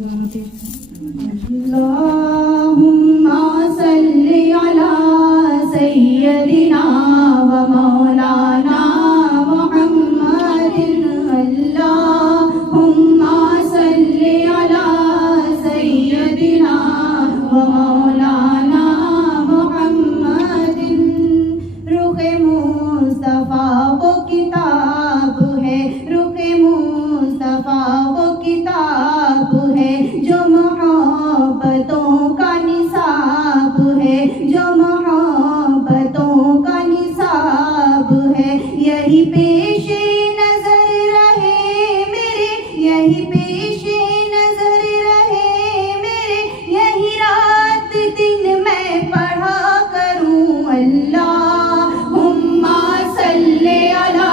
اللہم صلی علی سیدنا و مولانا محمد اللہم صلی علی سیدنا و مولانا محمد رخ مصطفیٰ وہ کتاب ہے رخ مصطفیٰ وہ کتاب ہے جو محبتوں کا نصاب ہے جو محبتوں کا نصاب ہے یہی پیش نظر رہے میرے یہی پیش نظر رہے میرے یہی رات دن میں پڑھا کروں اللہم صلی علی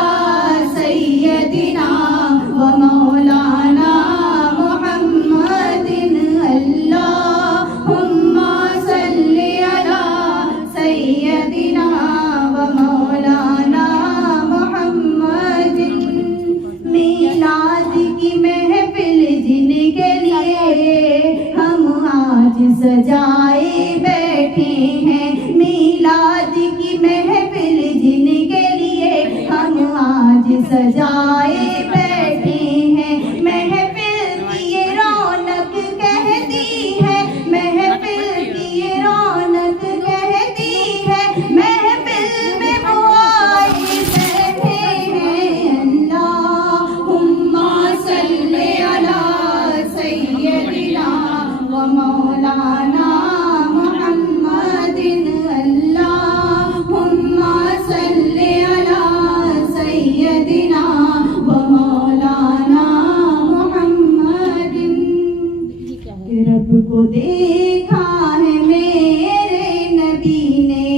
سیدنا و مولانا محمد اللہم صلی علی سیدنا و مولانا محمد میلاد کی محفل جن کے لیے ہم آج سجائے بیٹھے ہیں میلاد کی محفل جن کے لیے ہم آج سجائے بیٹھے ہیں محفل کی یہ رونق کہتی ہے محفل کی یہ رونق کہتی ہے محفل میں وہ آئے بیٹھے ہیں اللہم صلی علی سیدنا و مولانا محمد اللہم صلی علی سیدنا و مولانا محمد رب کو دیکھا ہے میرے نبی نے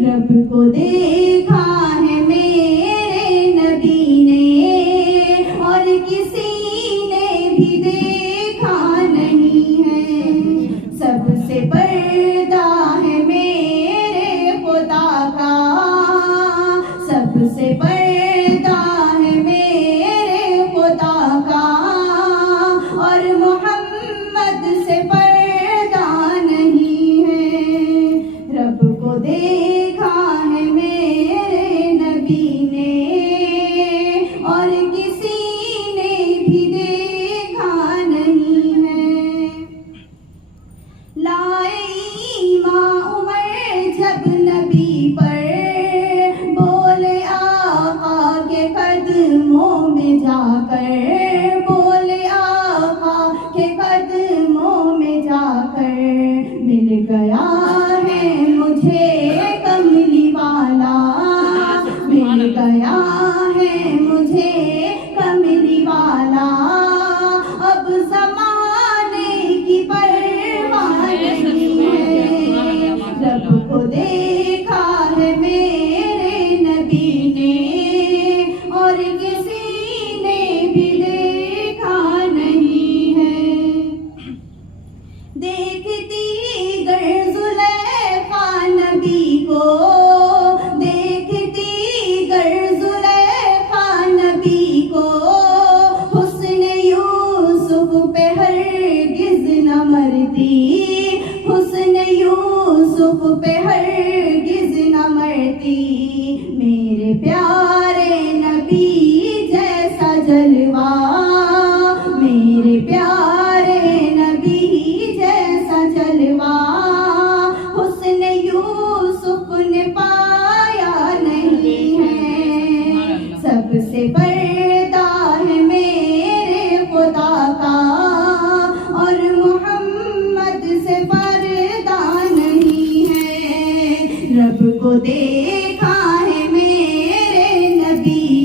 رب کو دیکھا ہے میرے نبی نے اور کسی نے بھی دیکھا نہیں ہے سب سے پردہ ہے میرے خدا کا سب سے پردہ ہے میرے خدا کا اور محمد سے پردہ نہیں ہے رب کو دیکھا ہے میرے نبی نے اور کسی نے بھی دیکھا نہیں ہے لائے ایمان عمر جب نبی پر بولے آقا کے قدموں میں جا کر بولے آقا کے قدموں میں جا کر مل گیا ہے مجھے کملی والا مل گیا ہے مجھے کملی والا اب زمانے کی پرواہ نہیں ہے رب کو دیکھا ہے میرے نبی نے اور کسی نے بھی دیکھا نہیں ہے دیکھتی گر زلیخا نبی کو دیکھتی گر زلیخا نبی کو حسن یوسف پہ ہرگز نہ مرتی حسن یوسف پہ ہرگز نہ مرتی میرے پیارے نبی جیسا جلوہ میرے پیارے نبی جیسا جلوہ حسن یوسف نے پایا نہیں ہے سب سے پردہ ہے میرے خدا کا اور محمد سے پردہ نہیں ہے رب کو دیکھا ہے میرے نبی